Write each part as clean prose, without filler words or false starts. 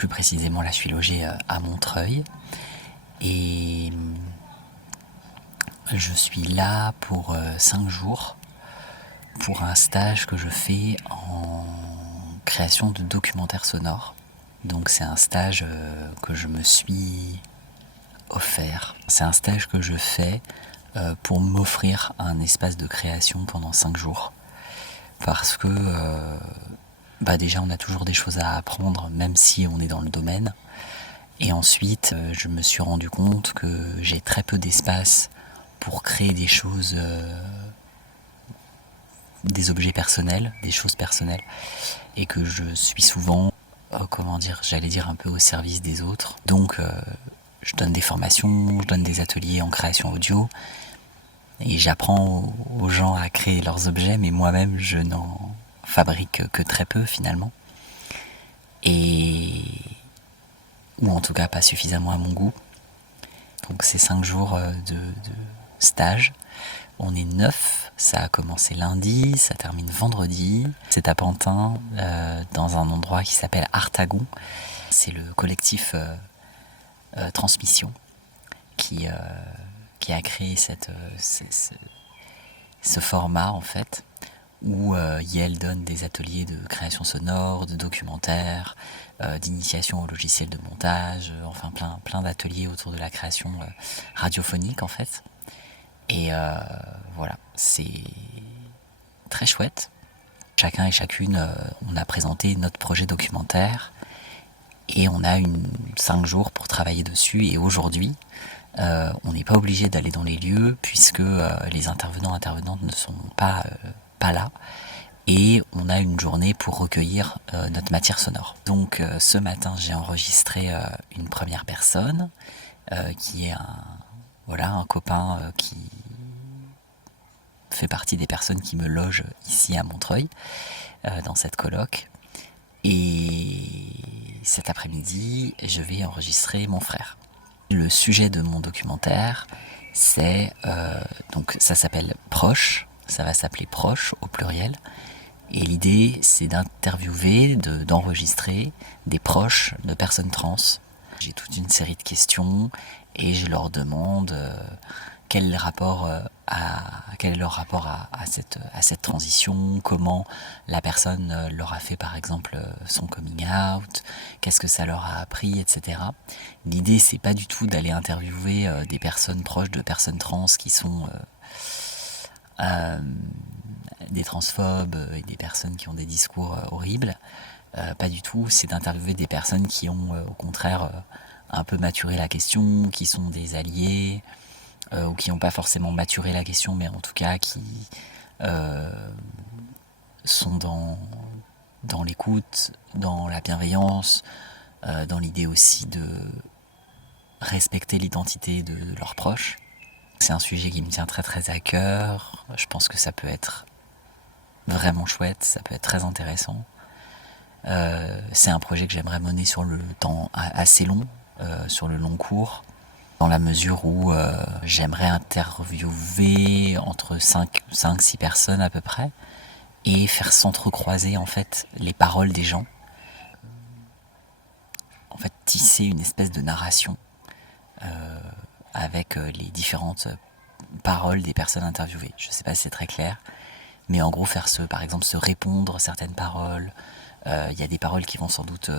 plus précisément, là, je suis logé à Montreuil. Et je suis là pour 5 jours pour un stage que je fais en création de documentaires sonores. Donc c'est un stage que je me suis offert. C'est un stage que je fais pour m'offrir un espace de création pendant 5 jours. Parce que déjà on a toujours des choses à apprendre même si on est dans le domaine. Et ensuite je me suis rendu compte que j'ai très peu d'espace pour créer des choses, des objets personnels, des choses personnelles, et que je suis souvent, j'allais dire un peu au service des autres. Donc je donne des formations, je donne des ateliers en création audio, et j'apprends aux gens à créer leurs objets, mais moi-même je n'en fabrique que très peu finalement. Ou en tout cas pas suffisamment à mon goût. Donc c'est 5 jours de stage. On est 9, ça a commencé lundi, ça termine vendredi. C'est à Pantin, dans un endroit qui s'appelle Artagon. C'est le collectif Transmission qui a créé ce format en fait, où Yel donne des ateliers de création sonore, de documentaire, d'initiation au logiciel de montage, enfin plein d'ateliers autour de la création radiophonique en fait. Et voilà, c'est très chouette. Chacun et chacune, on a présenté notre projet documentaire et on a 5 jours pour travailler dessus. Et aujourd'hui, on n'est pas obligé d'aller dans les lieux puisque les intervenantes ne sont pas là. Et on a une journée pour recueillir notre matière sonore. Donc ce matin, j'ai enregistré une première personne qui est un copain qui fait partie des personnes qui me logent ici à Montreuil, dans cette coloc. Et cet après-midi, je vais enregistrer mon frère. Le sujet de mon documentaire, donc ça s'appelle Proche, ça va s'appeler Proche au pluriel. Et l'idée, c'est d'interviewer, d'enregistrer des proches de personnes trans. J'ai toute une série de questions et je leur demande quel est leur rapport à cette transition, comment la personne leur a fait par exemple son coming out, qu'est-ce que ça leur a appris, etc. L'idée, c'est pas du tout d'aller interviewer des personnes proches de personnes trans qui sont des transphobes et des personnes qui ont des discours horribles. Pas du tout, c'est d'interviewer des personnes qui ont au contraire un peu maturé la question, qui sont des alliés, ou qui n'ont pas forcément maturé la question, mais en tout cas qui sont dans l'écoute, dans la bienveillance, dans l'idée aussi de respecter l'identité de leurs proches. C'est un sujet qui me tient très très à cœur. Je pense que ça peut être vraiment chouette, ça peut être très intéressant. C'est un projet que j'aimerais mener sur le temps assez long, sur le long cours, dans la mesure où j'aimerais interviewer entre 5-6 personnes à peu près, et faire s'entrecroiser en fait les paroles des gens. En fait, tisser une espèce de narration avec les différentes paroles des personnes interviewées. Je sais pas si c'est très clair, mais en gros par exemple se répondre certaines paroles. Y a des paroles qui vont sans doute,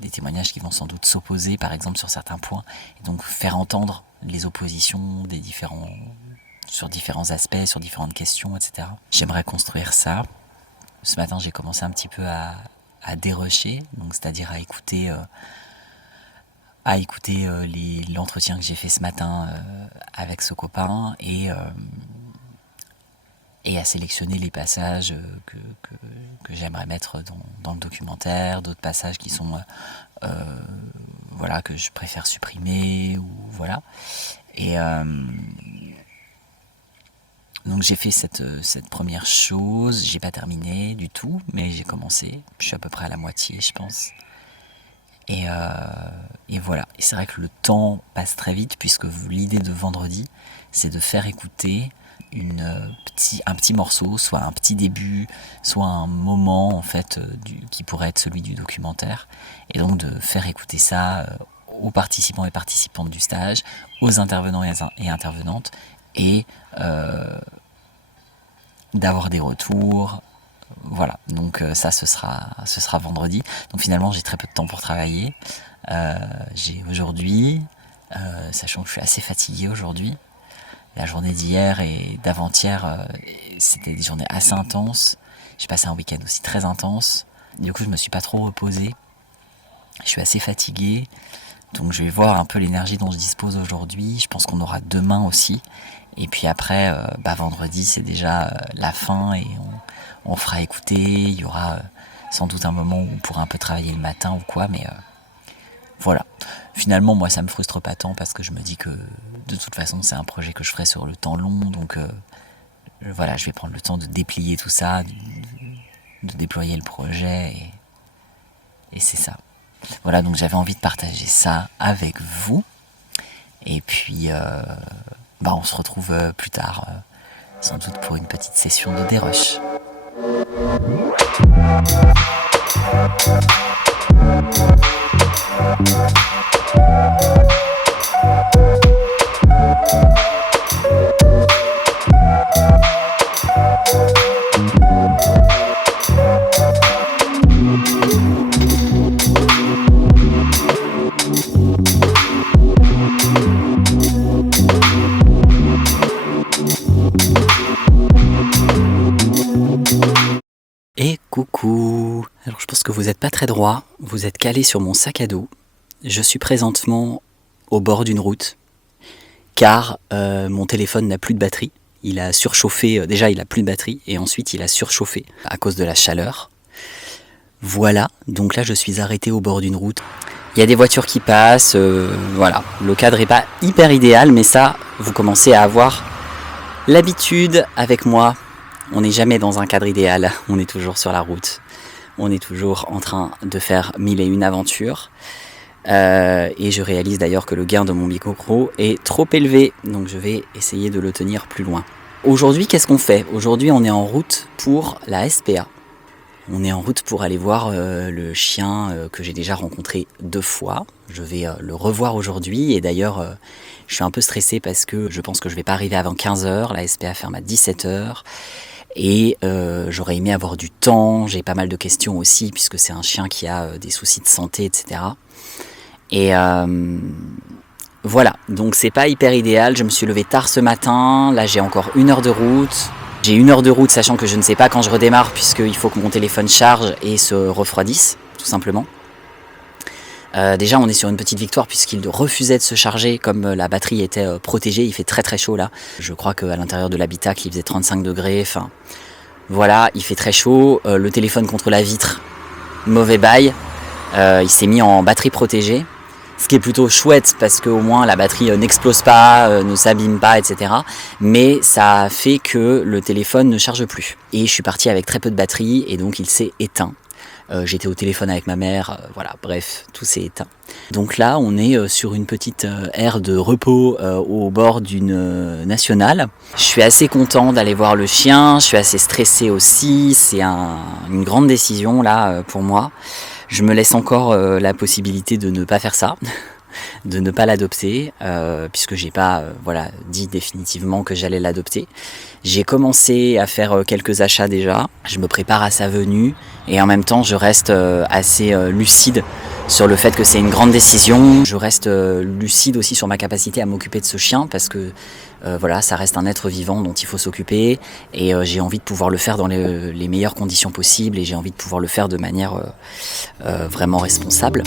des témoignages qui vont sans doute s'opposer par exemple sur certains points, et donc faire entendre les oppositions sur différents aspects, sur différentes questions, etc. J'aimerais construire ça. Ce matin, j'ai commencé un petit peu à dérusher, donc c'est-à-dire à écouter l'entretien que j'ai fait ce matin avec ce copain, et à sélectionner les passages que j'aimerais mettre dans le documentaire, d'autres passages qui sont que je préfère supprimer, ou voilà. Et donc j'ai fait cette première chose. J'ai pas terminé du tout, mais j'ai commencé. Je suis à peu près à la moitié, je pense. Et voilà. Et c'est vrai que le temps passe très vite, puisque l'idée de vendredi, c'est de faire écouter un petit morceau, soit un petit début, soit un moment en fait qui pourrait être celui du documentaire, et donc de faire écouter ça aux participants et participantes du stage, aux intervenants et intervenantes, et d'avoir des retours. Voilà, donc ça ce sera vendredi. Donc finalement j'ai très peu de temps pour travailler. J'ai aujourd'hui, sachant que je suis assez fatigué aujourd'hui, la journée d'hier et d'avant-hier, c'était des journées assez intenses. J'ai passé un week-end aussi très intense. Du coup je me suis pas trop reposé. Je suis assez fatigué. Donc je vais voir un peu l'énergie dont je dispose aujourd'hui. Je pense qu'on aura demain aussi. Et puis après, vendredi c'est déjà la fin et on fera écouter. Il y aura sans doute un moment où on pourra un peu travailler le matin ou quoi, mais voilà. Finalement, moi ça me frustre pas tant parce que je me dis que de toute façon c'est un projet que je ferai sur le temps long. Donc voilà, je vais prendre le temps de déplier tout ça, de déployer le projet et c'est ça. Voilà, donc j'avais envie de partager ça avec vous. Et puis, on se retrouve plus tard, sans doute pour une petite session de dérush. Et coucou! Alors je pense que vous n'êtes pas très droit, vous êtes calé sur mon sac à dos. Je suis présentement au bord d'une route, car mon téléphone n'a plus de batterie. Il a surchauffé, déjà il a plus de batterie, et ensuite il a surchauffé à cause de la chaleur. Voilà, donc là je suis arrêté au bord d'une route. Il y a des voitures qui passent, voilà. Le cadre n'est pas hyper idéal, mais ça, vous commencez à avoir l'habitude avec moi. On n'est jamais dans un cadre idéal, on est toujours sur la route. On est toujours en train de faire 1001 aventures. Et je réalise d'ailleurs que le gain de mon micro est trop élevé, donc je vais essayer de le tenir plus loin. Aujourd'hui, qu'est-ce qu'on fait ? Aujourd'hui, on est en route pour la SPA. On est en route pour aller voir le chien que j'ai déjà rencontré 2 fois. Je vais le revoir aujourd'hui et d'ailleurs je suis un peu stressé parce que je pense que je ne vais pas arriver avant 15h. La SPA ferme à 17h. Et j'aurais aimé avoir du temps, j'ai pas mal de questions aussi puisque c'est un chien qui a des soucis de santé, etc. Et voilà, donc c'est pas hyper idéal, je me suis levé tard ce matin, là j'ai encore 1 heure de route. J'ai 1 heure de route sachant que je ne sais pas quand je redémarre puisqu'il faut que mon téléphone charge et se refroidisse, tout simplement. Déjà on est sur une petite victoire puisqu'il refusait de se charger comme la batterie était protégée, il fait très très chaud là. Je crois qu'à l'intérieur de l'habitacle il faisait 35 degrés, enfin voilà, il fait très chaud. Le téléphone contre la vitre, mauvais bail, il s'est mis en batterie protégée. Ce qui est plutôt chouette parce qu'au moins la batterie n'explose pas, ne s'abîme pas, etc. Mais ça fait que le téléphone ne charge plus. Et je suis parti avec très peu de batterie et donc il s'est éteint. J'étais au téléphone avec ma mère, voilà, bref, tout s'est éteint. Donc là, on est sur une petite aire de repos au bord d'une nationale. Je suis assez content d'aller voir le chien, je suis assez stressé aussi, c'est une grande décision là pour moi. Je me laisse encore la possibilité de ne pas faire ça, de ne pas l'adopter, puisque j'ai pas dit définitivement que j'allais l'adopter. J'ai commencé à faire quelques achats déjà, je me prépare à sa venue et en même temps je reste assez lucide sur le fait que c'est une grande décision. Je reste lucide aussi sur ma capacité à m'occuper de ce chien parce que ça reste un être vivant dont il faut s'occuper et j'ai envie de pouvoir le faire dans les meilleures conditions possibles et j'ai envie de pouvoir le faire de manière vraiment responsable.